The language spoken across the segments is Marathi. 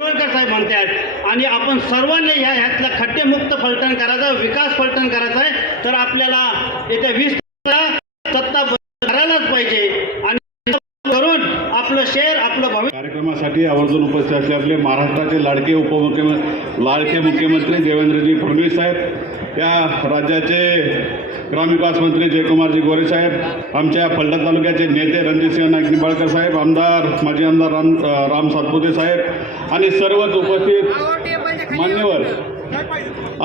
गोलकर साहेब म्हणतात आणि आपण सर्वांनी ह्यातला खड्डेमुक्त फलटण करायचं, विकास फलटण करायचा आहे, तर आपल्याला येत्या 20 सत्ता करायलाच पाहिजे आणि करून आपलं शहर आपलं भविष्य. कार्यक्रमासाठी आवर्जून उपस्थित असले आपले महाराष्ट्राचे लाडके मुख्यमंत्री देवेंद्रजी फडणवीस साहेब, या राज्याचे ग्रामविकास मंत्री जयकुमारजी गोरे साहेब, आमच्या फलटण तालुक्याचे नेते रणजितसिंह नाईक निंबाळकर साहेब, माजी आमदार राम सातपुते साहेब आणि सर्वच उपस्थित मान्यवर,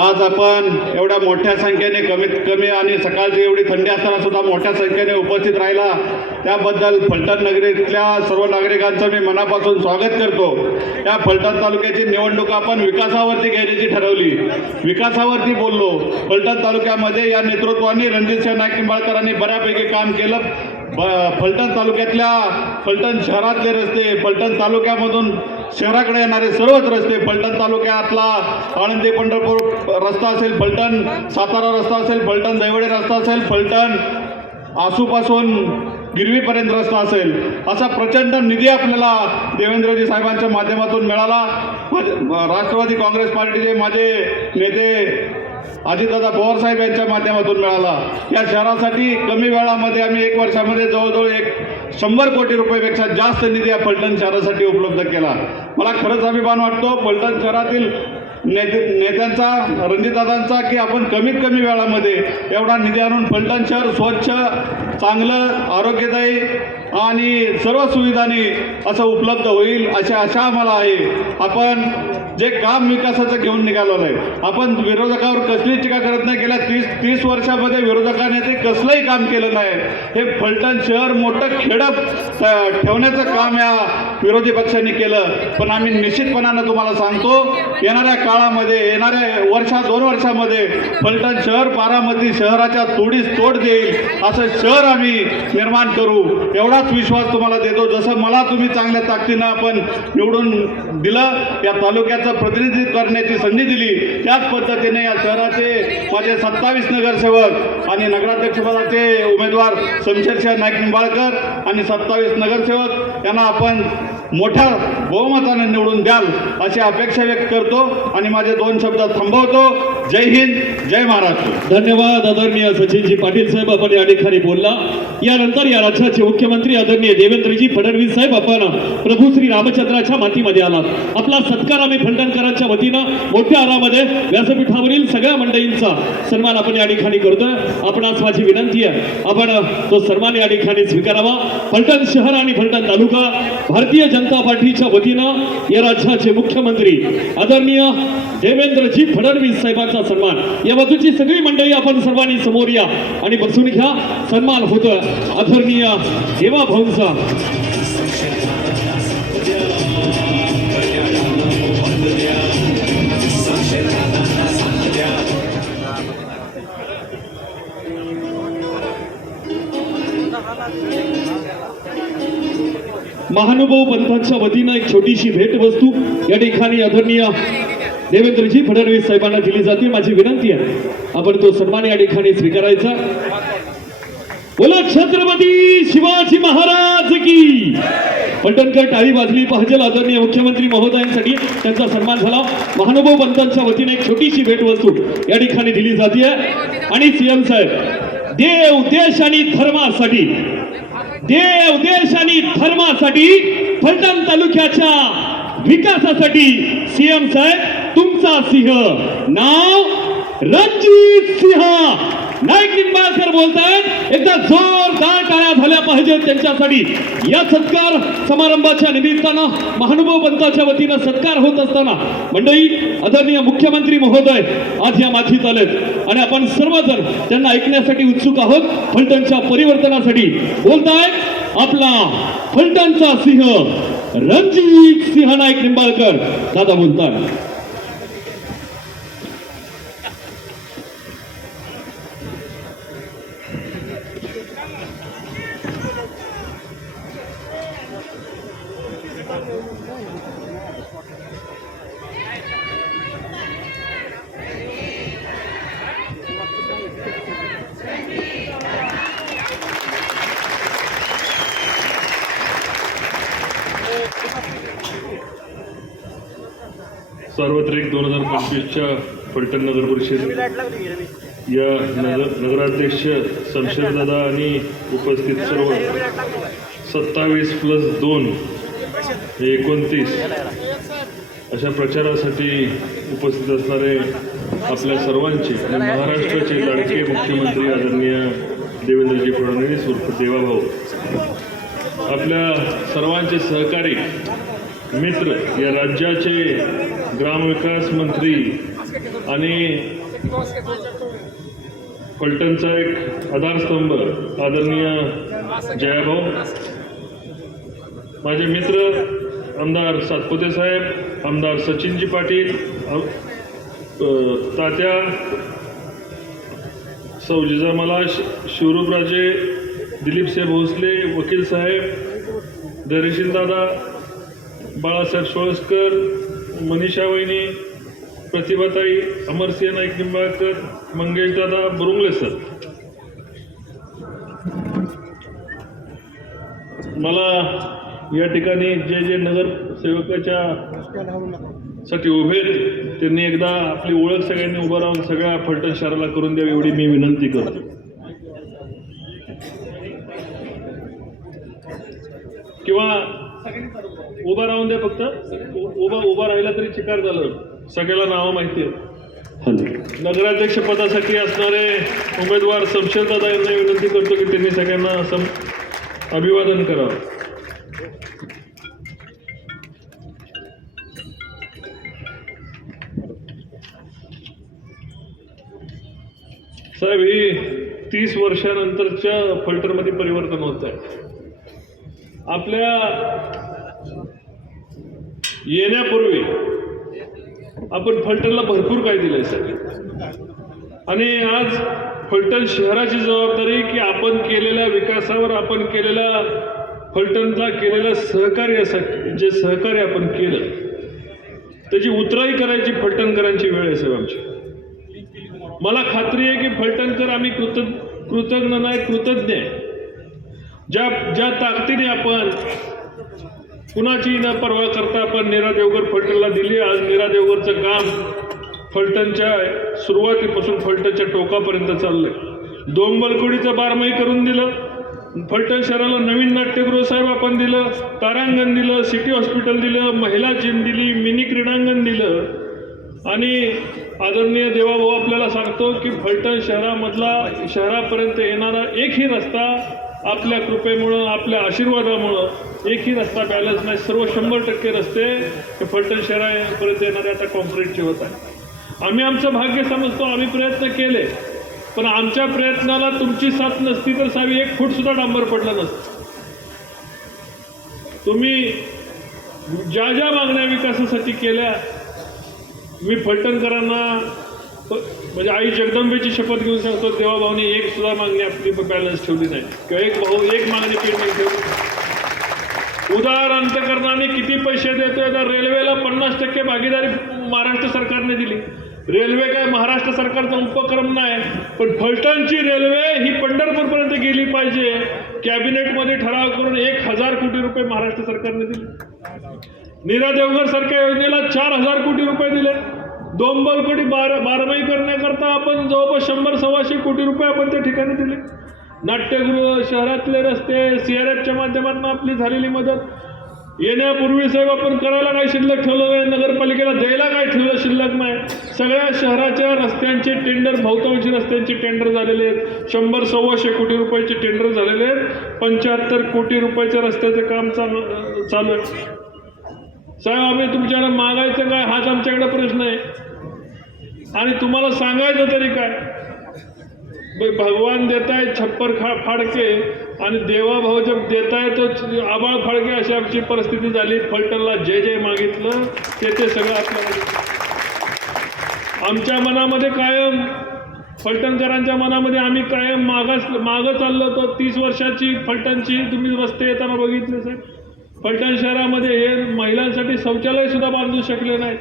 आज आपण एवढ्या मोठ्या संख्येने कमीत कमी आणि सकाळची एवढी थंडी असताना सुद्धा मोठ्या संख्येने उपस्थित राहिला त्याबद्दल फलटण नगरीतल्या सर्व नागरिकांचं मी मनापासून स्वागत करतो. या फलटण तालुक्याची निवडणूक आपण विकासावरती घ्यायची ठरवली, विकासावरती बोललो. फलटण तालुक्यामध्ये या नेतृत्वाने रणजितसिंह नाईक निंबाळकरांनी बऱ्यापैकी काम केलं. फलटण तालुक्यातल्या फलटण शहरातले रस्ते, फलटण तालुक्यामधून शहराकडे येणारे सर्वच रस्ते, फलटण तालुक्यातला आळंदी पंढरपूर रस्ता असेल, फलटण सातारा रस्ता असेल, फलटण दैवडे रस्ता असेल, फलटण आसूपासून गिरवीपर्यंत रस्ता असेल, असा प्रचंड निधी आपल्याला देवेंद्रजी साहेबांच्या माध्यमातून मिळाला. राष्ट्रवादी काँग्रेस पार्टीचे माझे नेते अजितदादा पवार साहेब यांच्या माध्यमातून मिळाला. या शहरासाठी कमी वेळामध्ये आम्ही 1 वर्षामध्ये जवळजवळ 100 कोटी रुपयापेक्षा जास्त निधी या फलटण शहरासाठी उपलब्ध केला. मला खरंच अभिमान वाटतो फलटण शहरातील नेत्यांचा, रणजितदादांचा, की आपण कमीत कमी वेळामध्ये एवढा निधी आणून फलटण शहर स्वच्छ, चांगलं, आरोग्यदायी आणि सर्व सुविधांनी असं उपलब्ध होईल अशी आशा आम्हाला आहे. आपण जे काम विकासाचं घेऊन निघालेलं आहे, आपण विरोधकावर कसली टीका करत नाही. गेल्या 30 वर्षामध्ये विरोधकाने ते कसलंही काम केलं नाही. हे फलटण शहर मोठं खेडं ठेवण्याचं काम या विरोधी पक्षांनी केलं. पण आम्ही निश्चितपणानं तुम्हाला सांगतो, येणाऱ्या काळामध्ये, येणाऱ्या 2 वर्षामध्ये फलटण शहर बारामती शहराच्या तोडीस तोड देईल असं शहर आम्ही निर्माण करू, एवढाच विश्वास तुम्हाला देतो. जसं मला तुम्ही चांगल्या ताकदीनं आपण निवडून दिलं, या तालुक्याचं प्रतिनिधित्व करण्याची संधी दिली, त्याच पद्धतीने या शहराचे माझे 27 नगरसेवक आणि नगराध्यक्षपदाचे उमेदवार शमशेरसिंह नाईक निंबाळकर आणि 27 नगरसेवक यांना आपण मोठ्या बहुमताने निवडून द्याल अशी अपेक्षा व्यक्त करतो आणि माझे 2 शब्द थांबवतो. जय हिंद, जय महाराष्ट्र. धन्यवाद आदरणीय सचिनजी पाटील साहेब, आपण या ठिकाणी बोलला. यानंतर या राज्याचे मुख्यमंत्री आदरणीय देवेंद्रजी फडणवीस साहेब, आपण प्रभू श्री रामचंद्राच्या मातीमध्ये आलात. आपला सत्कार आम्ही फलटणकरांच्या वतीनं मोठ्या आरामध्ये व्यासपीठावरील सगळ्या मंडळींचा सन्मान आपण या ठिकाणी करतोय. आपणास माझी विनंती आहे, आपण तो सन्मान या ठिकाणी स्वीकारावा. फलटण शहर आणि फलटण तालुका भारतीय जनता पार्टीच्या वतीनं या राज्याचे मुख्यमंत्री आदरणीय देवेंद्रजी फडणवीस साहेबांचा सन्मान. या बाजूची सगळी मंडळी आपण सर्वांनी समोर या आणि बसून घ्या. सन्मान होतोय आदरणीय देवा भाऊंचा. महानुभाव पंथाच्या वतीनं एक छोटीशी भेटवस्तू या ठिकाणी आदरणीय देवेंद्रजी फडणवीस साहेबांना दिली जाते. माझी विनंती आहे, आपण तो सन्मान या ठिकाणी स्वीकारायचा. बोला छत्रपती शिवाजी महाराज की. फलटणकर टाळी वाजली पाहिजे. आदरणीय मुख्यमंत्री महोदयांसाठी त्यांचा सन्मान झाला. महानुभाव पंथांच्या वतीने एक छोटीशी भेटवस्तू या ठिकाणी दिली जाते आणि सीएम साहेब, देव देश आणि धर्मासाठी, देव देश आणि धर्मासाठी, फलटण तालुक्याच्या विकासासाठी सीएम साहेब तुमचा सिंह, नाव रणजित सिंह नाईक निंबाळकर बोलतायत. एकदा जोरदार टाळ्या झाल्या पाहिजेत त्यांच्यासाठी. या सत्कार समारंभाच्या निमित्तानं महानुभाव पंथाच्या वतीनं सत्कार होत असताना मंडळी, आदरणीय मुख्यमंत्री महोदय आज या माथीत आलेत आणि आपण सर्वजण त्यांना ऐकण्यासाठी उत्सुक आहोत. फलटणच्या परिवर्तनासाठी बोलतायत आपला फलटणचा सिंह रणजित सिंह नाईक निंबाळकर दादा बोलतायत. सार्वत्रिक 2025च्या फलटण नगर परिषद या नगराध्यक्ष शमशेरदादा आणि उपस्थित सर्व 27+2 हे 29 अशा प्रचारासाठी उपस्थित असणारे आपल्या सर्वांचे आणि महाराष्ट्राचे लाडके मुख्यमंत्री आदरणीय देवेंद्रजी फडणवीस उर्फ देवाभाऊ, आपल्या सर्वांचे सहकारी मित्र, या राज्याचे ग्रामविकास मंत्री आणि फलटणचा एक आधारस्तंभ आदरणीय जयाभाऊ, माझे मित्र आमदार सातपुते साहेब, आमदार सचिनजी पाटील, तात्या सौ जिजामाला, शिवरूपराजे, दिलीपसाहेब भोसले, वकील साहेब, धैर्यशील दादा, बाळासाहेब सोळसकर, मनीषा वहिनी, प्रतिभाताई, अमरसिंह नाईक निंबाळकर, मंगेश दादा, बुरुंगले सर, मला या ठिकाणी जे नगरसेवकाच्या साठी उभे आहेत त्यांनी एकदा आपली ओळख सगळ्यांनी उभं राहून सगळ्या फलटण शहराला करून द्यावी एवढी मी विनंती करतो. किंवा उभा राहून द्या, फक्त उभा राहिला तरी चिकार झालं, सगळ्याला नावं माहिती आहे. नगराध्यक्ष पदासाठी असणारे उमेदवार शमशेरदादा यांना विनंती करतो की त्यांनी सगळ्यांना अभिवादन करावं. साहेब, ही 30 वर्षानंतरच्या फलटणमध्ये परिवर्तन होत आहे. आपल्या येण्यापूर्वी आपण फलटणला भरपूर काय दिलंय साहेब, आणि आज फलटण शहराची जबाबदारी की आपण केलेल्या विकासावर, आपण केलेल्या फलटणला केलेल्या सहकार्यासाठी जे सहकार्य आपण केलं त्याची उतराई करायची फलटणकरांची वेळ आहे साहेब आमची. मला खात्री आहे की फलटणकर आम्ही कृतज्ञ नाही, कृतज्ञ आहे. ज्या ताकदीने आपण कुणाची न पर्वा करता आपण नीरा देवघर फलटणला दिली. आज नीरा देवघरचं काम फलटणच्या सुरुवातीपासून फलटणच्या टोकापर्यंत चाललंय. डोंबलकोडीचं बारमाही करून दिलं, फलटण शहराला नवीन नाट्यगृह साहेब आपण दिलं, तारांगण दिलं, सिटी हॉस्पिटल दिलं, महिला जिम दिली, मिनी क्रीडांगण दिलं. आणि आदरणीय देवाभाऊ आपल्याला सांगतो की फलटण शहरापर्यंत येणारा एकही रस्ता आपल्या कृपेमुळं, आपल्या आशीर्वादामुळं एकही रस्ता बॅलन्स नाही. सर्व 100% रस्ते हे फलटण शहरापर्यंत येणारे आता कॉन्क्रीटचे होत आहे. आम्ही आमचं भाग्य समजतो, आम्ही प्रयत्न केले, पण आमच्या प्रयत्नाला तुमची साथ नसती तर सावी 1 फूट सुद्धा डांबर पडला नसतं. तुम्ही ज्या मागण्या विकासासाठी केल्या, मी फलटणकरांना म्हणजे आई जगदंबेची शपथ घेऊन सांगतो, देवाभाऊने एक सुद्धा मागणी आपली बॅलन्स ठेवली नाही किंवा एक मागणी पेंडिंग ठेवली. उदार अंतकरणाने किती पैसे देतोय तर रेल्वेला 50% भागीदारी महाराष्ट्र सरकारने दिली. रेल्वे काय महाराष्ट्र सरकारचा उपक्रम नाही, पण फलटणची रेल्वे ही पंढरपूरपर्यंत गेली पाहिजे. कॅबिनेटमध्ये ठराव करून 1000 कोटी रुपये महाराष्ट्र सरकारने दिले. नीरा देवघर सारख्या योजनेला 4000 कोटी रुपये दिले. डोंबलकोडी बारमाही करण्याकरता आपण जवळपास 100-125 कोटी रुपये आपण त्या ठिकाणी दिले. नाट्यगृह, शहरातले रस्ते, CRFच्या माध्यमातून आपली झालेली मदत. येण्यापूर्वी साहेब आपण करायला काय शिल्लक ठेवलं नाही, नगरपालिकेला द्यायला काय ठेवलं शिल्लक नाही. सगळ्या शहराच्या रस्त्यांचे टेंडर, बहुतांशी रस्त्यांचे टेंडर झालेले आहेत. 100-125 कोटी रुपयाचे टेंडर झालेले आहेत. 75 कोटी रुपयाच्या रस्त्याचं काम चालू आहे. साहेब, आम्ही तुमच्याकडे मागायचं काय हाच आमच्याकडे प्रश्न आहे, आणि तुम्हाला सांगायचं तरी काय. भगवान देताय छप्पर फाडके आणि देवाभाऊ जब देताय तो आबाळ फाडके, अशी आमची परिस्थिती झाली. फलटणला जे मागितलं ते सगळं आपल्याला. आमच्या मनामध्ये कायम, फलटणकरांच्या मनामध्ये आम्ही कायम मागं चाललो होतो. 30 वर्षाची फलटणची तुम्ही रस्ते येताना बघितले साहेब. फलटण शहरामध्ये हे महिलांसाठी शौचालय सुद्धा बांधू शकले नाही.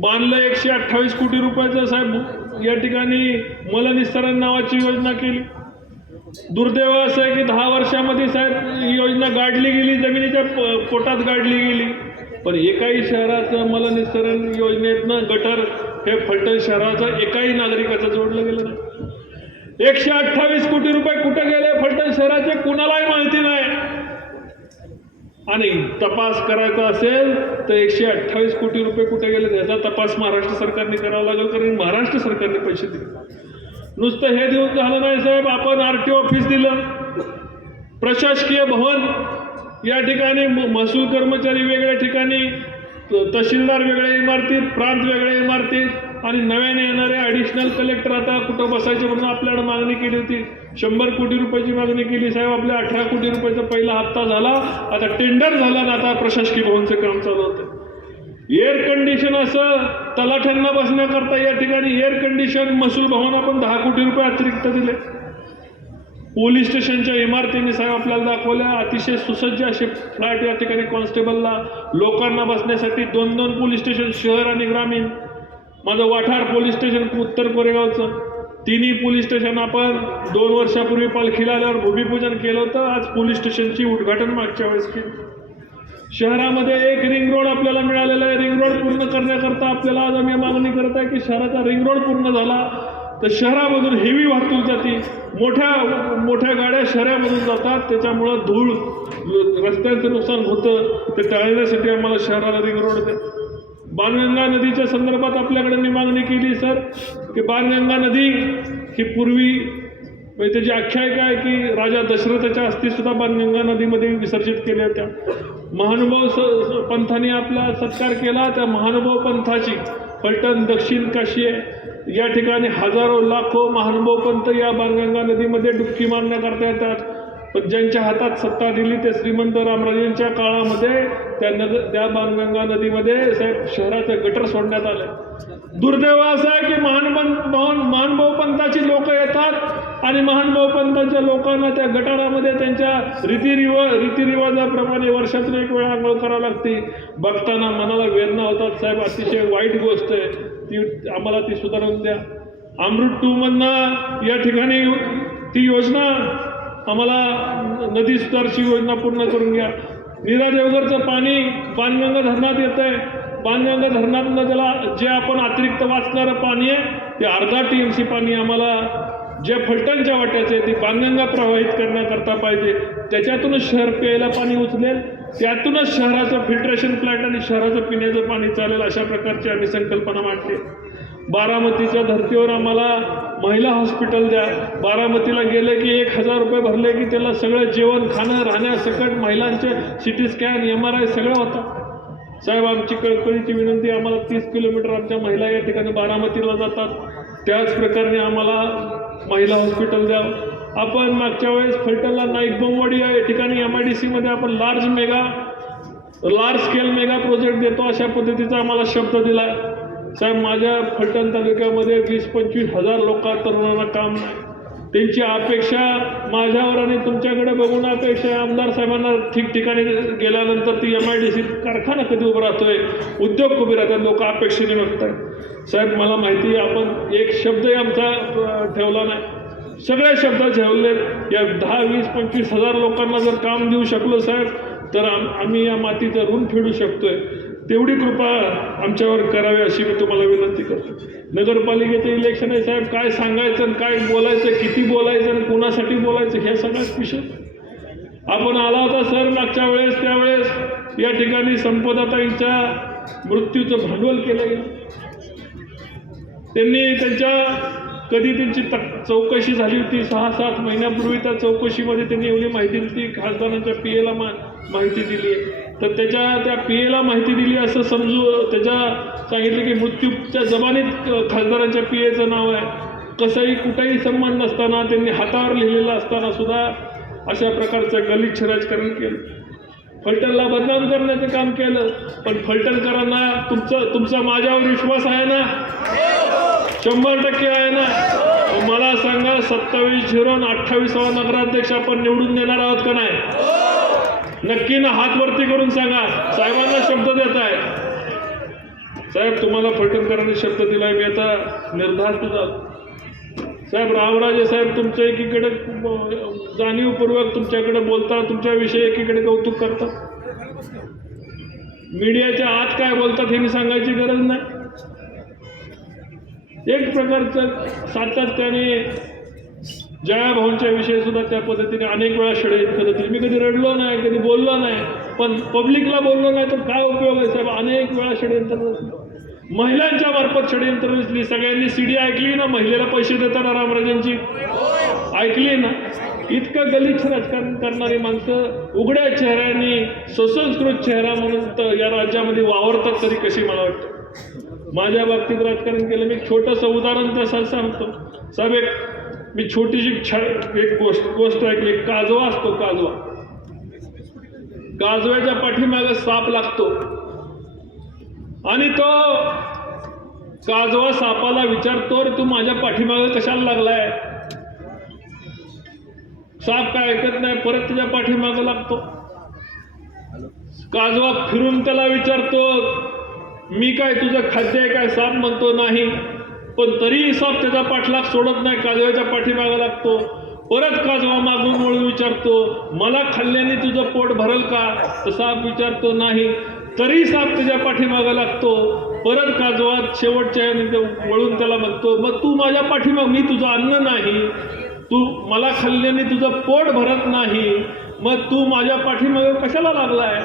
बांधलं 128 कोटी रुपयाचं साहेब. या ठिकाणी मलनिस्तारण नावाची योजना केली. दुर्दैव असं आहे की 10 वर्षामध्ये साहेब ही योजना गाडली गेली, जमिनीच्या पोटात गाडली गेली. पण एकाही शहराचं मलनिस्सरण योजनेतनं गटर हे फलटण शहराचं एकाही नागरिकाचं जोडलं गेलं नाही. 128 कोटी रुपये कुठे गेले फलटण शहराचे कुणालाही माहिती नाही. आणि तपास करायचा असेल तर 128 कोटी रुपये कुठे गेले याचा तपास महाराष्ट्र सरकारने करावा लागेल, कारण महाराष्ट्र सरकारने पैसे दिले. नुसतं हे देऊन झालं नाही साहेब. आपण RTO ऑफिस दिलं, प्रशासकीय भवन या ठिकाणी, महसूल कर्मचारी वेगळ्या ठिकाणी, तहसीलदार वेगळ्या इमारतीत, प्रांत वेगळ्या इमारतीत, आणि नव्याने येणारे ॲडिशनल कलेक्टर आता कुठं बसायचे म्हणून आपल्याकडे मागणी केली होती. 100 कोटी रुपयाची मागणी केली साहेब. आपल्या 18 कोटी रुपयाचा पहिला हप्ता झाला, आता टेंडर झाला ना आता प्रशासकीय भवनचं काम चालू होतं. एअर कंडिशन असं तलाठ्यांना बसण्याकरता या ठिकाणी एअर कंडिशन महसूल भवन आपण 10 कोटी रुपये अतिरिक्त दिले. पोलीस स्टेशनच्या इमारतीने साहेब आपल्याला दाखवल्या, अतिशय सुसज्ज असे फ्लॅट या ठिकाणी कॉन्स्टेबलला लोकांना बसण्यासाठी 2-2 पोलीस स्टेशन, शहर आणि ग्रामीण. माझं वाठार पोलीस स्टेशन उत्तर कोरेगावचं, तिन्ही पोलीस स्टेशन आपण 2 वर्षापूर्वी पालखीला आल्यावर भूमिपूजन केलं होतं. आज पोलीस स्टेशनची उद्घाटन मागच्या वेळेस केलं. शहरामध्ये एक रिंग रोड आपल्याला मिळालेला आहे. रिंग रोड पूर्ण करण्याकरता आपल्याला आज आम्ही मागणी करत आहे की शहराचा रिंग रोड पूर्ण झाला तर शहरामधून हेवी वाहतूक जाते, मोठ्या गाड्या शहरामधून जातात, त्याच्यामुळं धूळ, रस्त्यांचं नुकसान होतं. ते टाळण्यासाठी आम्हाला शहराला रिंग रोड द्या. बाणगंगा नदीच्या संदर्भात आपल्याकडे मी मागणी केली सर की बाणगंगा नदी ही पूर्वी म्हणजे त्याची आख्यायिका आहे की राजा दशरथाच्या अस्थिसुद्धा बाणगंगा नदीमध्ये विसर्जित केल्या होत्या. महानुभाव पंथाने आपला सत्कार केला. त्या महानुभाव पंथाची फलटण दक्षिण काशी आहे. या ठिकाणी हजारो लाखो महानुभाव पंथ या बाणगंगा नदीमध्ये डुबकी मारण्याकरता येतात. पण ज्यांच्या हातात सत्ता दिली ते श्रीमंत रामराजेंच्या काळामध्ये त्या बाणगंगा नदीमध्ये साहेब शहराचं गटर सोडण्यात आलं. दुर्दैव असं आहे की महानुभाव पंथाची लोक येतात आणि महानुभाव पंथांच्या लोकांना त्या गटारामध्ये त्यांच्या रीतिरिवाजाप्रमाणे वर्षातून एक वेळा आंघोळ करावं लागते. बघताना मनाला वेदना होतात साहेब. अतिशय वाईट गोष्ट आहे ती, आम्हाला ती सुधारून द्या. अमृत 2 मधनं या ठिकाणी ती योजना आम्हाला नदी सुधारची योजना पूर्ण करून घ्या. नीरा देवघरचं पाणी बाणगंगा धरणात येतं आहे. बाणगंगा धरणातनं त्याला जे आपण अतिरिक्त वाचणारं पाणी आहे ते 1/2 TMC पाणी आम्हाला जे फलटणच्या वाट्याचे आहे ते बाणगंगा प्रवाहित करण्याकरता पाहिजे. त्याच्यातूनच शहर प्यायला पाणी उचलेल, त्यातूनच शहराचं फिल्ट्रेशन प्लॅन्ट आणि शहराचं पिण्याचं पाणी चालेल. अशा प्रकारची आम्ही संकल्पना मांडली. बारामतीच्या धर्तीवर आम्हाला महिला हॉस्पिटल द्या. बारामतीला गेले की 1000 रुपये भरले की त्याला सगळं जेवण, खाणं, राहण्यासकट महिलांचे CT स्कॅन, MRI सगळं होतं. साहेब आमची कळकळीची विनंती, आम्हाला 30 किलोमीटर आमच्या महिला या ठिकाणी बारामतीला जातात. त्याच प्रकारे आम्हाला महिला हॉस्पिटल द्या. आपण मागच्या वेळेस फलटणला नाईक बोंबवाडी या ठिकाणी MIDC मध्ये आपण लार्ज स्केल मेगा प्रोजेक्ट देतो अशा पद्धतीचा आम्हाला शब्द दिला. साहेब माझ्या फलटण तालुक्यामध्ये 20-25 हजार तरुणांना काम नाही. त्यांची अपेक्षा माझ्यावर आणि तुमच्याकडे बघून अपेक्षा आहे. आमदार साहेबांना ठिकठिकाणी गेल्यानंतर ती MIDC कारखाना कधी उभं राहतोय, उद्योग उभे राहतात, लोक अपेक्षेने बघतात. साहेब मला माहिती आहे आपण एक शब्दही आमचा ठेवला नाही, सगळे शब्द ठेवले. या 10-20-25 हजार लोकांना जर काम देऊ शकलो साहेब तर आम्ही या मातीचं ऋण फेडू शकतोय. तेवढी कृपा आमच्यावर करावी अशी मी तुम्हाला विनंती करतो. नगरपालिकेचं इलेक्शन आहे साहेब, काय सांगायचं आणि काय बोलायचं, किती बोलायचं आणि कोणासाठी बोलायचं ह्या सगळ्याच विषय. आपण आला होता सर मागच्या वेळेस, त्यावेळेस या ठिकाणी संपदाताईंच्या मृत्यूचं भांडवल केलं गेलं. त्यांनी कधी त्यांची चौकशी झाली होती 6-7 महिन्यापूर्वी. त्या चौकशीमध्ये त्यांनी एवढी माहिती दिली, खासदारांच्या PAला माहिती दिली. तर त्या PAला माहिती दिली असं समजू, सांगितलं की मृत्यूच्या जमानीत खासदारांच्या PAचं नाव आहे. कसंही कुठेही संबंध नसताना त्यांनी हातावर लिहिलेलं असताना सुद्धा अशा प्रकारचं गलिच्छ राजकारण केलं, फलटणला बदनाम करण्याचं काम केलं. पण फलटणकरांना तुमचा माझ्यावर विश्वास आहे ना? 100% आहे ना? मला सांगा 27-0 आणि 28वा नगराध्यक्ष आपण निवडून देणार आहोत का नाही? नक्की ना, हात वरती करून सांगा. साहेबांना शब्द देत आहे साहेब, तुम्हाला फलटणकरांनी शब्द दिलाय. मी आता निर्धास्त झालो साहेब. रामराजे साहेब तुमच्या एकीकडे जाणीवपूर्वक तुमच्याकडे बोलता, तुमच्याविषयी एकीकडे कौतुक करतात. मीडियाच्या आत काय बोलतात हे मी सांगायची गरज नाही. एक प्रकारचं सातत्याने जयाभाऊंच्या विषयी सुद्धा त्या पद्धतीने अनेक वेळा षडयंत्र करत होते. मी कधी रडलो नाही, कधी बोललो नाही, पण पब्लिकला बोललो नाही तर काय उपयोग आहे साहेब. अनेक वेळा षडयंत्र रचली, महिलांच्या मार्फत षडयंत्र रचली. सगळ्यांनी सीडी ऐकली ना, महिलेला पैसे देताना रामराजांची ऐकली ना. इतकं गलिच्छ राजकारण करणारी माणसं उघड्या चेहऱ्यांनी सुसंस्कृत चेहरा म्हणून तर या राज्यामध्ये वावरतात तरी कशी मला वाटतं. माझ्या बाबतीत राजकारण केलं. मी छोटंसं उदाहरण तसं सांगतो साहेब. मी छोटीशी एक गोष्ट ऐकली. काजवा असतो, काजवा, काजव्याच्या पाठीमागे साप लागतो आणि तो काजवा सापाला विचारतो, रे तू माझ्या पाठीमागे कशाला लागलाय. साप काय ऐकत नाही, परत त्याच्या पाठीमागे लागतो. काजवा फिरून त्याला विचारतो, मी काय तुझं खाद्य आहे काय. साप म्हणतो नाही, पण तरीही साप त्याचा पाठलाग सोडत नाही, काजव्याच्या पाठीमागे लागतो. परत काजवा मागून वळून विचारतो, मला खाल्ल्याने तुझं पोट भरल का. तर साप विचारतो नाही, तरी साप त्याच्या पाठीमागे लागतो. परत काजवा शेवटच्या वळून त्याला म्हणतो, मग तू माझ्या पाठीमाग, मी तुझं अन्न नाही, तू मला खाल्ल्याने तुझं पोट भरत नाही, मग तू माझ्या पाठीमागे कशाला लागलाय.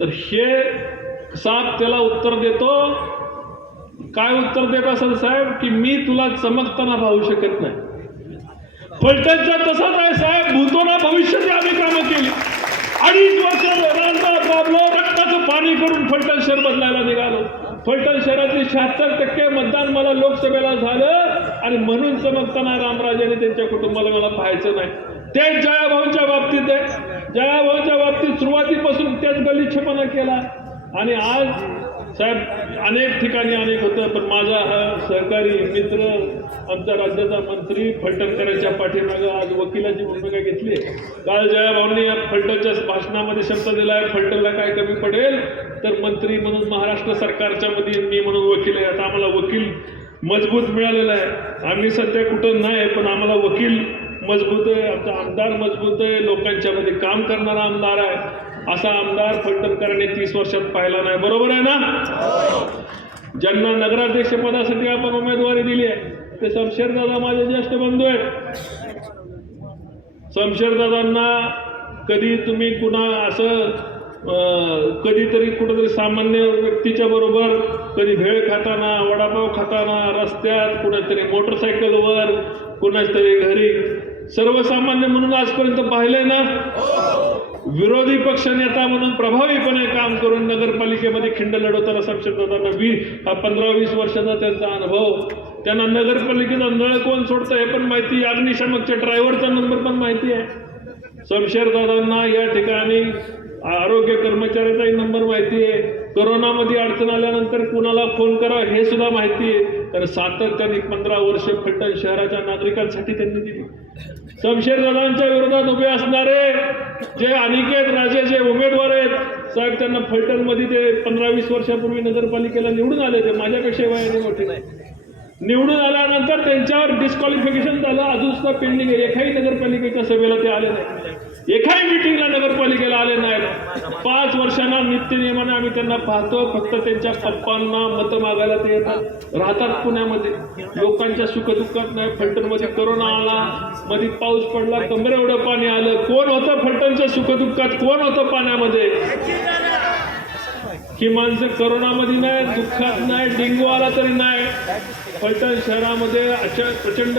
तर हे साप त्याला उत्तर देतो. काय उत्तर देत असेल साहेब, की मी तुला चमकताना पाहू शकत नाही. फलटणचा तसाच आहे साहेब. भूतोना भविष्याची आम्ही कामं केली. 2.5 वर्ष राबलो, रक्ताचं पाणी करून फलटण शहर बदलायला निघालो. फलटण शहरातले 76% मतदान मला लोकसभेला झालं आणि म्हणून चमकताना रामराजे आणि त्यांच्या कुटुंबाला मला पाहायचं नाही. तेच जयाभाऊंच्या बाबतीत आहे. जयाभाऊंच्या बाबतीत सुरुवातीपासून तेच गलिच्छपणा केला आणि आज साहेब अनेक ठिकाणी अनेक होतं. पण माझा हा सहकारी मित्र, आमच्या राज्याचा मंत्री फलटणकरांच्या पाठीमागं आज वकिलाची भूमिका घेतली. काल जयाभाऊंनी या फलटणच्या भाषणामध्ये शब्द दिला आहे, फलटणला काय कमी पडेल तर मंत्री म्हणून महाराष्ट्र सरकारच्या मध्ये मी म्हणून वकील आहे. आता आम्हाला वकील मजबूत मिळालेला आहे. आम्ही सध्या कुठं नाही, पण आम्हाला वकील मजबूत आहे, आमचा आमदार मजबूत आहे, लोकांच्या मध्ये काम करणारा आमदार आहे. असा आमदार फलटणकरांनी 30 वर्षात पाहिला नाही. बरोबर आहे ना. ज्यांना नगराध्यक्ष पदासाठी आपण उमेदवारी दिली आहे ते शमशेरदादा माझे ज्येष्ठ बंधू आहेत. शमशेरदादांना कधी तुम्ही कुणा असं कधीतरी कुठंतरी सामान्य व्यक्तीच्या बरोबर कधी भेळ खाताना, वडापाव खाताना, रस्त्यात, कुणातरी मोटरसायकलवर, कुणाच तरी घरी, सर्वसामान्य म्हणून आजपर्यंत पाहिले ना. विरोधी पक्ष नेता म्हणून प्रभावीपणे काम करून नगरपालिकेमध्ये खिंड लढवताना शमशेरदादांना 15-20 वर्षाचा त्यांचा अनुभव. त्यांना नगरपालिकेचा नळ कोण सोडतं हे पण माहिती, अग्निशामकच्या ड्रायव्हरचा नंबर पण माहिती आहे. शमशेरदादांना या ठिकाणी आरोग्य कर्मचाऱ्याचाही नंबर माहिती आहे. कोरोनामध्ये अडचण आल्यानंतर कुणाला फोन करा हे सुद्धा माहिती आहे. तर सातत्याने 15 वर्ष फलटण शहराच्या नागरिकांसाठी त्यांनी दिली. शमशेरदादांच्या विरोधात उभे असणारे जे अनिकेत राजे जे उमेदवार आहेत साहेब, त्यांना फलटणमध्ये ते 15-20 वर्षापूर्वी नगरपालिकेला निवडून आले. ते माझ्यापेक्षा वयाने मोठे नाही. निवडून आल्यानंतर त्यांच्यावर डिस्क्वालिफिकेशन झालं, अजून सुद्धा पेंडिंग आहे. एकाही नगरपालिकेच्या सभेला ते आले नाही, एकाही मिटिंगला नगरपालिकेला आले नाहीत. 5 वर्षांना नित्यनियमाने आम्ही त्यांना पाहतो. फक्त त्यांच्या पप्पांना मतं मागायला ते येतात. राहतात पुण्यामध्ये, लोकांच्या सुखदुःखात नाही. फलटणमध्ये करोना आला, मध्ये पाऊस पडला, कमरे एवढं पाणी आलं. कोण होतं फलटणच्या सुखदुःखात, कोण होतं पाण्यामध्ये. ही माणसं करोनामध्ये नाही, दुःखात नाही, डेंग्यू आला तरी नाही. फलटण शहरामध्ये प्रचंड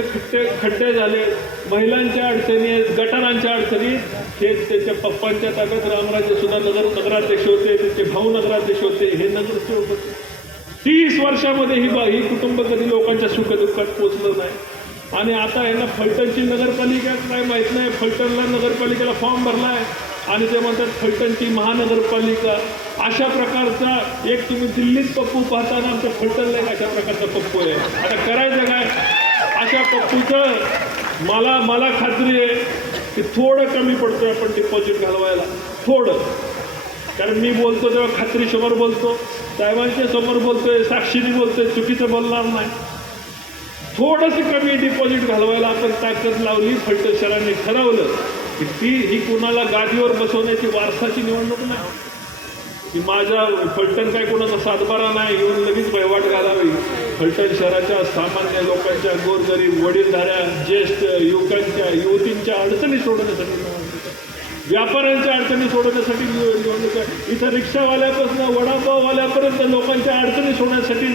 खड्डे झाले, महिलांच्या अडचणी, गटारांच्या अडचणी. हे त्यांच्या पप्पांच्या ताब्यात रामराजे सुद्धा नगराध्यक्ष होते, त्यांचे भाऊ नगराध्यक्ष होते, हे नगरसेवक होते. 30 वर्षामध्ये ही कुटुंब कधी लोकांच्या सुखदुःखात पोचलं नाही. आणि आता यांना फलटणची नगरपालिका काय माहीत नाही. फलटणला नगरपालिकेला फॉर्म भरलाय आणि ते म्हणतात फलटणची महानगरपालिका. अशा प्रकारचा एक तुम्ही दिल्लीत पप्पू पाहताना आमच्या फलटणला एक अशा प्रकारचा पप्पू आहे. आता करायचं काय. अशा पप्पूचं मला खात्री आहे की थोडं कमी पडतोय आपण डिपॉझिट घालवायला, थोडं. कारण मी बोलतो तेव्हा खात्रीसमोर बोलतो, साहेबांच्या समोर बोलतोय, साक्षीने बोलतोय, चुकीचं बोलणार नाही. थोडंसं कमी डिपॉझिट घालवायला आपण ताकद लावली. फलटण शहराने ठरवलं की ही कुणाला गादीवर बसवण्याची वारसाची निवडणूक नाही. की माझ्या फलटण काय कोणाचा सातबारा नाही येऊन लगेच भयवाट घालावी. फलटण शहराच्या सामान्य लोकांच्या, गोरगरीब, वडीलधाऱ्या, ज्येष्ठ युवकांच्या, युवतींच्या अडचणी सोडवण्यासाठी, व्यापाऱ्यांच्या अडचणी सोडवण्यासाठी निवडणूक आहे. इथं रिक्षावाल्यापासून वडापाववाल्यापर्यंत लोकांच्या अडचणी सोडवण्यासाठी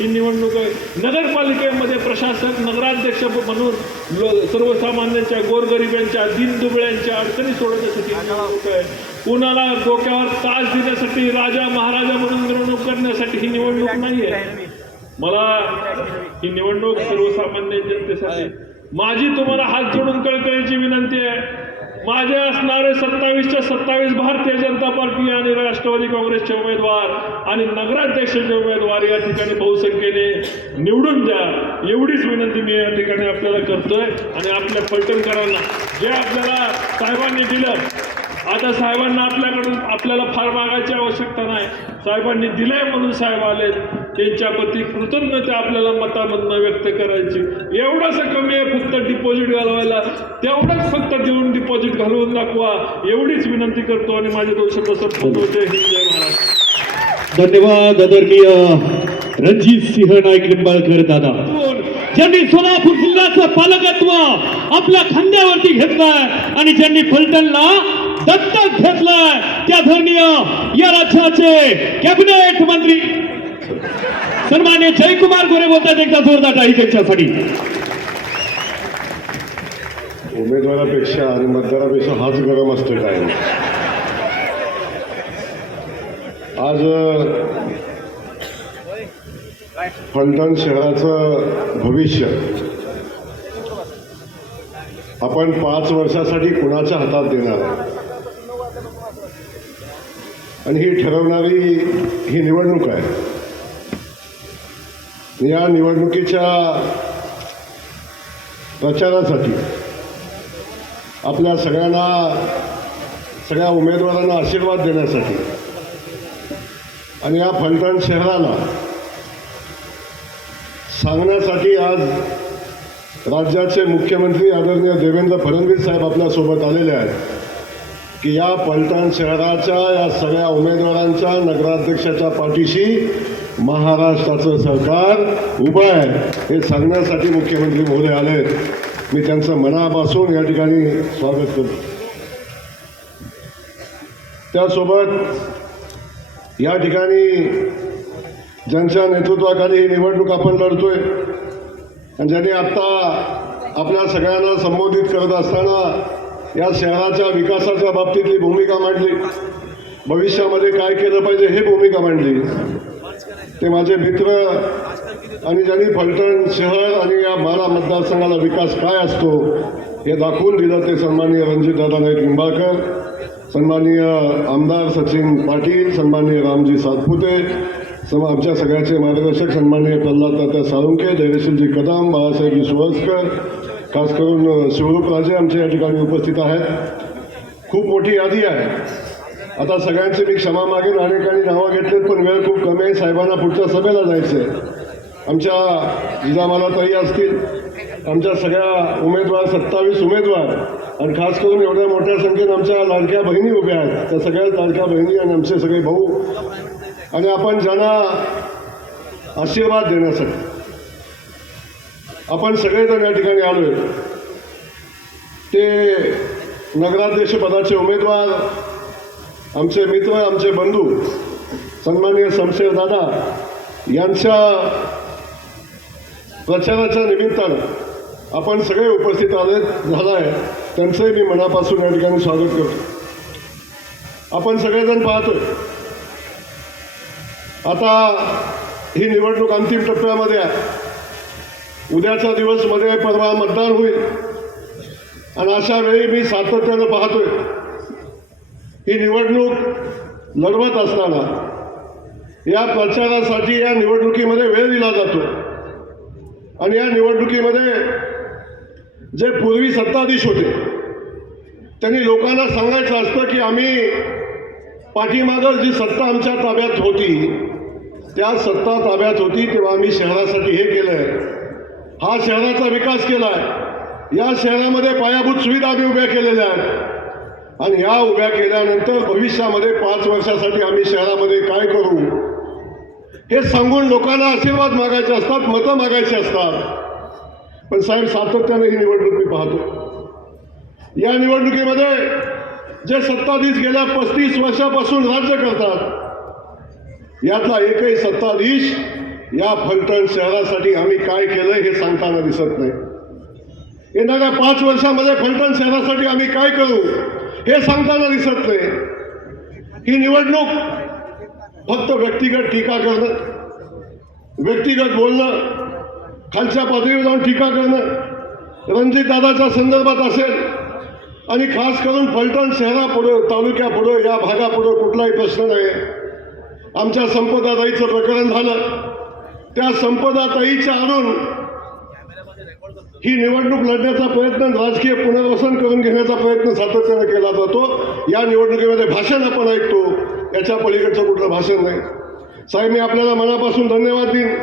ही निवडणूक आहे. नगरपालिकेमध्ये प्रशासक, नगराध्यक्ष म्हणून सर्वसामान्यांच्या, गोरगरिबांच्या, दीनदुबळ्यांच्या अडचणी सोडवण्यासाठी ही निवडणूक आहे. कुणाला डोक्यावर ताज देण्यासाठी, राजा महाराजा म्हणून मिरवणूक करण्यासाठी ही निवडणूक नाही आहे. मला ही निवडणूक सर्वसामान्य जनतेसाठी. माझी तुम्हाला हात जोडून कळकळीची विनंती आहे. माझे असणारे 27च्या 27 भारतीय जनता पार्टी आणि राष्ट्रवादी काँग्रेसचे उमेदवार आणि नगराध्यक्षाचे उमेदवार या ठिकाणी बहुसंख्येने निवडून द्या, एवढीच विनंती मी या ठिकाणी आपल्याला करतोय. आणि आपल्या फलटणकरांना जे आपल्याला साहेबांनी दिलं, आता साहेबांना आपल्याला फार मागायची आवश्यकता नाही. साहेबांनी दिलंय म्हणून साहेब आले, त्यांच्याप्रती कृतज्ञता आपल्याला मतामधनं व्यक्त करायची. एवढंसं कमी आहे फक्त डिपॉझिट घालवायला, तेवढंच फक्त देऊन डिपॉझिट घालवून दाखवा, एवढीच विनंती करतो. आणि माझे 2 शब्द संपवतो. जय हिंद, जय महाराष्ट्र. धन्यवाद आदरणीय रणजित सिंह नाईक निंबाळकर दादा, ज्यांनी सोलापूर जिल्ह्याचं पालकत्व आपल्या खांद्यावरती घेतलंय आणि ज्यांनी फलटणला दत्तक घेतलंय. त्या धरणीय या राज्याचे कॅबिनेट मंत्री सन्मान्य जयकुमार गोरे बोलतात. एकदा जोरदार टाळी त्यांच्यासाठी. उमेदवारापेक्षा आणि मतदारापेक्षा हाच गरम असतो काय. आज फलटण शहराचं भविष्य आपण 5 वर्षासाठी कुणाच्या हातात देणार आहे आणि ही ठरवणारी ही निवडणूक आहे. या निवडणुकीच्या प्रचारासाठी आपल्या सगळ्या उमेदवारांना आशीर्वाद देण्यासाठी आणि या फलटण शहराला सांगण्यासाठी आज राज्याचे मुख्यमंत्री आदरणीय देवेंद्र फडणवीस साहेब आपल्यासोबत आलेले आहेत की या फलटण शहराच्या या सगळ्या उमेदवारांच्या, नगराध्यक्षाच्या पाठीशी महाराष्ट्राचं सरकार उभं आहे हे सांगण्यासाठी मुख्यमंत्री महोदय आलेत. मी त्यांचं मनापासून या ठिकाणी स्वागत करतो. त्यासोबत या ठिकाणी ज्यांच्या नेतृत्वाखाली ही निवडणूक आपण लढतोय आणि ज्यांनी आत्ता आपल्या सगळ्यांना संबोधित करत असताना या शहराच्या विकासाच्या बाबतीतली भूमिका मांडली, भविष्यामध्ये काय केलं पाहिजे हे भूमिका मांडली, ते माझे मित्र आणि ज्यांनी फलटण शहर आणि या 12 मतदारसंघाला विकास काय असतो हे दाखवून दिलं ते सन्माननीय रणजितदादा नाईक निंबाळकर, सन्माननीय आमदार सचिन पाटील, सन्माननीय रामजी सातपुते, आमच्या सगळ्याचे मार्गदर्शक सन्माननीय प्रल्हाद तात्या साळुंखे, धैर्यशीलजी कदम, बाळासाहेबजी सुरसकर, खास करून शिवरूप राजे आमच्या या ठिकाणी उपस्थित आहेत. खूप मोठी यादी आहे. आता सगळ्यांची मी क्षमा मागेन, अनेकांनी नावं घेतलेत पण वेळ खूप कमी आहे. साहेबांना पुढच्या सभेला जायचं आहे. आमच्या जिजामालाताई असतील, आमच्या सगळ्या उमेदवार 27 उमेदवार आणि खास करून एवढ्या मोठ्या संख्येने आमच्या लाडक्या बहिणी उभ्या आहेत. त्या सगळ्या लाडक्या बहिणी आणि आमचे सगळे भाऊ आणि आपण ज्यांना आशीर्वाद देण्यासाठी आपण सगळेजण या ठिकाणी आलोय ते नगराध्यक्ष पदाचे उमेदवार, आमचे मित्र, आमचे बंधू सन्माननीय शमशेर दादा यांच्या प्रचाराच्या निमित्तानं आपण सगळे उपस्थित झाला आहे. त्यांचंही मी मनापासून या ठिकाणी स्वागत करतो. आपण सगळेजण पाहतोय आता ही निवडणूक अंतिम टप्प्यामध्ये आहे. उद्याचा दिवस मध्ये परवा मतदान होईल आणि अशा वेळी मी सातत्यानं पाहतोय ही निवडणूक लढवत असताना या प्रचारासाठी या निवडणुकीमध्ये वेळ दिला जातो आणि या निवडणुकीमध्ये जे पूर्वी सत्ताधीश होते त्यांनी लोकांना सांगायचं असतं की आम्ही पाठीमागं जी सत्ता आमच्या ताब्यात होती त्या सत्ता ताब्यात होती तेव्हा आम्ही शहरासाठी हे केलंय, हा शहराचा विकास केलाय, या शहरामध्ये पायाभूत सुविधा आम्ही उभ्या केलेल्या आहेत. आणि या उभ्या केल्यानंतर भविष्यामध्ये 5 वर्षासाठी आम्ही शहरामध्ये काय करू हे सांगून लोकांना आशीर्वाद मागायचे असतात, मतं मागायची असतात. पण साहेब, सातत्याने ही निवडणूक मी पाहतो. या निवडणुकीमध्ये जे सत्ताधीश गेल्या 35 वर्षापासून राज्य करतात, यातला एकही सत्ताधीश या फलटण शहरासाठी आम्ही काय केलं हे सांगताना दिसत नाही. येणाऱ्या 5 वर्षामध्ये फलटण शहरासाठी आम्ही काय करू हे सांगताना दिसत नाही. ही निवडणूक फक्त व्यक्तिगत टीका करणं, व्यक्तिगत बोलणं, खालच्या पातळीवर जाऊन टीका करणं, रणजित दादाच्या संदर्भात असेल आणि खास करून फलटण शहरापुढं, तालुक्यापुढं, या भागापुढं कुठलाही प्रश्न नाही. आमच्या संपदाताईचं प्रकरण झालं, त्या संपदाताईच्या आणून ही निवडणूक लढण्याचा प्रयत्न, राजकीय पुनर्वसन करून घेण्याचा प्रयत्न सातत्याने केला जातो. या निवडणुकीमध्ये भाषण आपण ऐकतो, याच्या पलीकडचं कुठलं भाषण नाही. साहेब, मी आपल्याला मनापासून धन्यवाद देईन.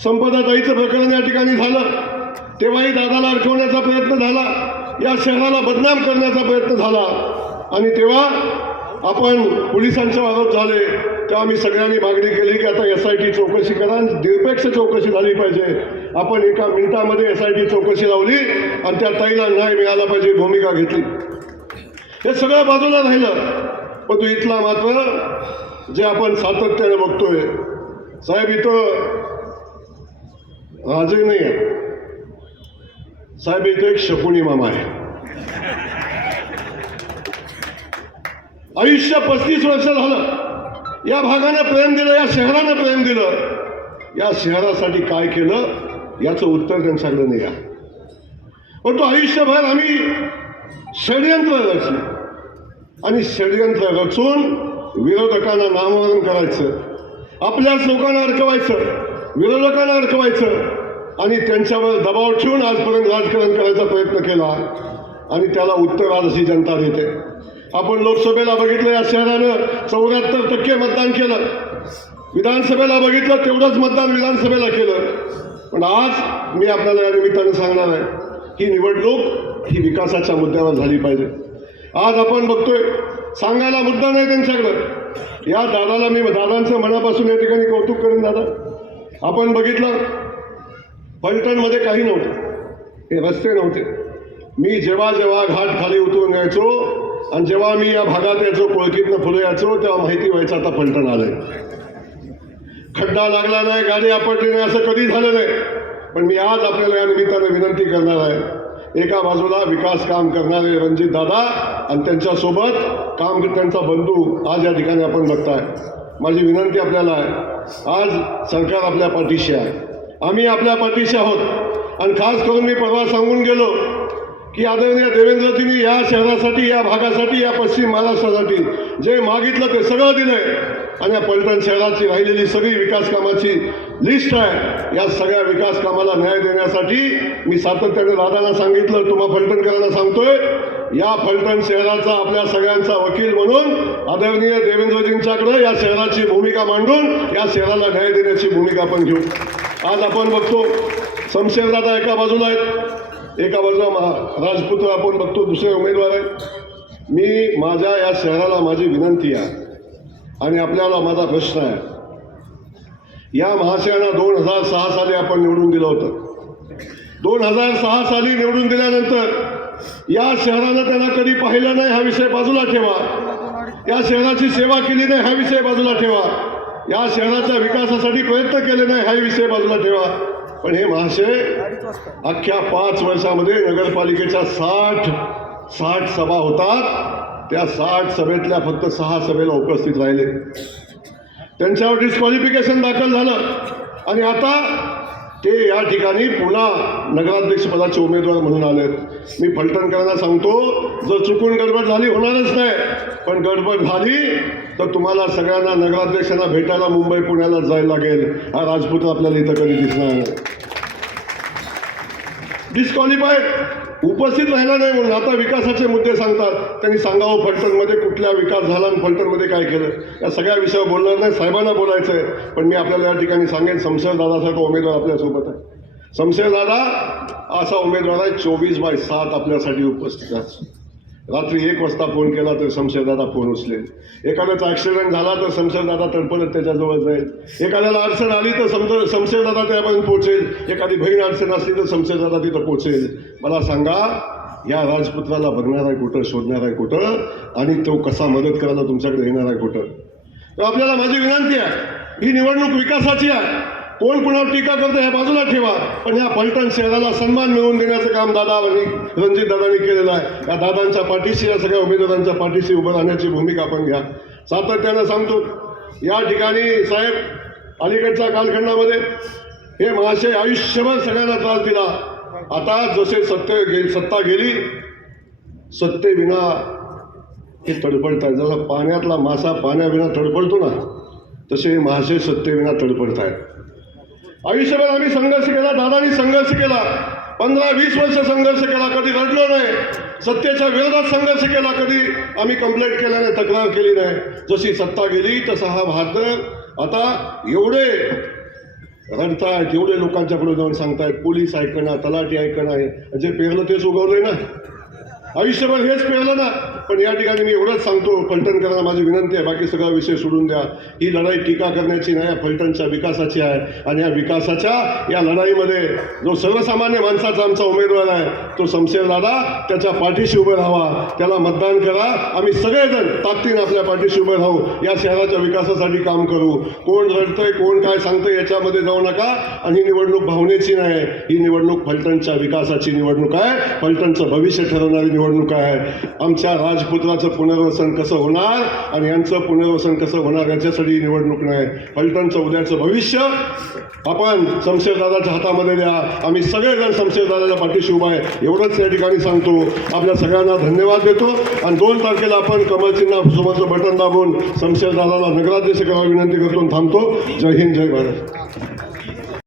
संपदाताईचं प्रकरण या ठिकाणी झालं तेव्हाही दादाला अडकवण्याचा प्रयत्न झाला, या शहराला बदनाम करण्याचा प्रयत्न झाला, आणि तेव्हा आपण पोलिसांच्या वादात झाले तेव्हा आम्ही सगळ्यांनी मागणी केली की आता SIT चौकशी करा, निरपेक्ष चौकशी झाली पाहिजे. आपण एका मिनिटामध्ये SIT चौकशी लावली आणि त्या ताईला न्याय मिळाला पाहिजे भूमिका घेतली. हे सगळं बाजूला राहिलं, पण तो इथला मात्र जे आपण सातत्याने बघतोय साहेब, इथं राजे नाही आहे साहेब, इथं एक शकुनी मामा आहे. आयुष्य 35 वर्ष झालं या भागानं प्रेम दिलं, या शहरानं प्रेम दिलं. या शहरासाठी काय केलं याचं उत्तर त्यांच्याकडे नाही आहे. पण तो आयुष्यभर आम्ही षडयंत्र रचले आणि षडयंत्र रचून विरोधकांना नामोहरण करायचं, आपल्याच लोकांना अडकवायचं, विरोधकांना अडकवायचं आणि त्यांच्यावर दबाव ठेवून आजपर्यंत राजकारण करायचा प्रयत्न केला आणि त्याला उत्तर आज अशी जनता देते. आपण लोकसभेला बघितलं या शहरानं 74% मतदान केलं, विधानसभेला बघितलं तेवढंच मतदान विधानसभेला केलं. पण आज मी आपल्याला या निमित्तानं सांगणार आहे, ही निवडणूक ही विकासाच्या मुद्द्यावर झाली पाहिजे. आज आपण बघतोय सांगायला मुद्दा नाही त्यांच्याकडं. या दादाला मी दादांचं मनापासून या ठिकाणी कौतुक करेन. दादा, आपण बघितलं फलटणमध्ये काही नव्हतं, हे रस्ते नव्हते. मी जेव्हा जेव्हा घाट खाली उतरून यायचो आणि जेव्हा मी या भागात यायचो, कोळकीतनं फुलं यायचो, तेव्हा माहिती व्हायचं आता फलटण आलंय. खड्डा लागला नाही, गाडी आपटली नाही, असं कधी झालं नाही. पण मी आज आपल्याला या निमित्तानं विनंती करणार आहे, एका बाजूला विकास काम करणारे रणजित दादा आणि त्यांच्यासोबत काम त्यांचा बंधू आज या ठिकाणी आपण बघताय. माझी विनंती आपल्याला आहे, आज सरकार आपल्या पाठीशी आहे, आम्ही आपल्या पाठीशी आहोत. आणि खास करून मी परवा सांगून गेलो की आदरणीय देवेंद्रजींनी या शहरासाठी, या भागासाठी, या पश्चिम महाराष्ट्रासाठी जे मागितलं ते सगळं दिलंय. आणि या फलटण शहराची राहिलेली सगळी विकास कामाची लिस्ट आहे. या सगळ्या विकास कामाला न्याय देण्यासाठी मी सातत्याने दादांना सांगितलं, तुम्हा फलटणकरांना सांगतोय, या फलटण शहराचा आपल्या सगळ्यांचा वकील म्हणून आदरणीय देवेंद्रजींच्याकडे या शहराची भूमिका मांडून या शहराला न्याय देण्याची भूमिका आपण घेऊ. आज आपण बघतो शमशेरदादा एका बाजूला आहेत, एका बाजूला राजपुत्र आपण बघतो, दुसरे उमेदवार आहेत. मी माझ्या या शहराला माझी विनंती आहे आणि आपल्याला माझा प्रश्न आहे, या महाशयाला 2006 साली आपण निवडून दिलं होतं. 2006 साली निवडून दिल्यानंतर या शहरानं त्यांना कधी पाहिलं नाही हा विषय बाजूला ठेवा, या शहराची सेवा केली नाही हा विषय बाजूला ठेवा, या शहराच्या विकासासाठी प्रयत्न केले नाही हा विषय बाजूला ठेवा. पण हे महाशय अख्ख्या 5 वर्षामध्ये नगरपालिकेच्या 60 सभा होतात, त्या 60 सभेतल्या फक्त 6 सभेला उपस्थित राहिले. त्यांच्यावर डिस्क्वालिफिकेशन दाखल झालं आणि आता ते या ठिकाणी पुन्हा नगराध्यक्षपदाचे उमेदवार म्हणून आलेत. मी फलटणकरांना सांगतो, जर चुकून गडबड झाली, होणारच नाही, पण गडबड झाली तर तुम्हाला सगळ्यांना नगराध्यक्षांना भेटायला मुंबई पुण्याला जायला लागेल. हा राजपूत आपल्याला इथं कधी दिसणार नाही. डिस्क्वालिफाय उपस्थित राहिला नाही म्हणून आता विकासाचे मुद्दे सांगतात. त्यांनी सांगावं फलटणमध्ये कुठला विकास झाला आणि फलटणमध्ये काय केलं. या सगळ्या विषयावर बोलणार नाही, साहेबांना बोलायचं आहे. पण मी आपल्याला या ठिकाणी सांगेन, शमशेरदादासारखा उमेदवार आपल्यासोबत आहे. शमशेरदादा असा उमेदवार आहे 24/7 आपल्यासाठी उपस्थित आहे. रात्री 1 वाजता फोन केला तर शमशेरदादा फोन उचलेल. एखाद्याचा ॲक्सिडेंट झाला तर शमशेरदादा तडपडत त्याच्याजवळ जाईल. एखाद्याला अडचण आली तर शमशेरदादा त्यापर्यंत पोहोचेल. एखादी बहीण अडचण असली तर शमशेरदादा तिथं पोहोचेल. मला सांगा, या राजपुत्राला बघणार आहे कुठं, शोधणार आहे कुठं, आणि तो कसा मदत करायला तुमच्याकडे येणार आहे कुठं? तर आपल्याला माझी विनंती आहे, ही निवडणूक विकासाची आहे. कोण कुणावर टीका करतं ह्या बाजूला ठेवा, पण या फलटण शहराला सन्मान मिळवून देण्याचं काम दादा आणि रणजित दादांनी केलेलं आहे. या दादांच्या पाठीशी, या सगळ्या उमेदवारांच्या पाठीशी उभं राहण्याची भूमिका आपण घ्या. सातत्यानं सांगतो, या ठिकाणी साहेब अलीकडच्या कालखंडामध्ये हे महाशय आयुष्यभर सगळ्यांना त्रास दिला. आता जसे सत्ता गेली, सत्तेविना हे तडपडत आहे. जसा पाण्यातला मासा पाण्याविना तडपडतो ना, तसे महाशय सत्तेविना तडपडत आहेत. आयुष्यभर आम्ही संघर्ष केला, दादांनी संघर्ष केला, 15-20 वर्ष संघर्ष केला, कधी रडलो नाही. सत्तेच्या विरोधात संघर्ष केला, कधी आम्ही कंप्लेंट केला नाही, तक्रार केली नाही. जशी सत्ता गेली तसा हा भारत आता एवढे रडतायत, एवढे लोकांच्या पुढे जाऊन सांगतायत, पोलीस ऐकणं, तलाठी ऐकणं, जे पेरलं तेच उगवलंय ना, आयुष्यभर हेच पेरलं ना. पण या ठिकाणी मी एवढंच सांगतो, फलटणकरांना माझी विनंती आहे, बाकी सगळा विषय सोडून द्या. ही लढाई टीका करण्याची नाही, या फलटणच्या विकासाची आहे. आणि या विकासाच्या या लढाईमध्ये जो सर्वसामान्य माणसाचा आमचा उमेदवार आहे तो शमशेरदादा, त्याच्या पाठीशी उभं राहावा, त्याला मतदान करा. आम्ही सगळेजण ताकदीनं आपल्या पाठीशी उभं राहू, या शहराच्या विकासासाठी काम करू. कोण रडतंय, कोण काय सांगतंय याच्यामध्ये जाऊ नका. आणि ही निवडणूक भावनेची नाही, ही निवडणूक फलटणच्या विकासाची निवडणूक आहे, फलटणचं भविष्य ठरवणारी निवडणूक आहे. आमच्या राजपुत्राचं पुनर्वसन कसं होणार आणि यांचं पुनर्वसन कसं होणार याच्यासाठी निवडणूक नाही. फलटणचं उद्याचं भविष्य आपण शमशेरदादाच्या हातामध्ये द्या. आम्ही सगळेजण शमशेरदादाच्या पाठीशी उभा आहे, एवढंच या ठिकाणी सांगतो. आपल्या सगळ्यांना धन्यवाद देतो. आणि 2 तारखेला आपण कमलचिन्हासोबतचं बटन दाबून शमशेरदादाला नगराध्यक्ष करायला विनंती करतो. थांबतो. जय हिंद, जय भारत.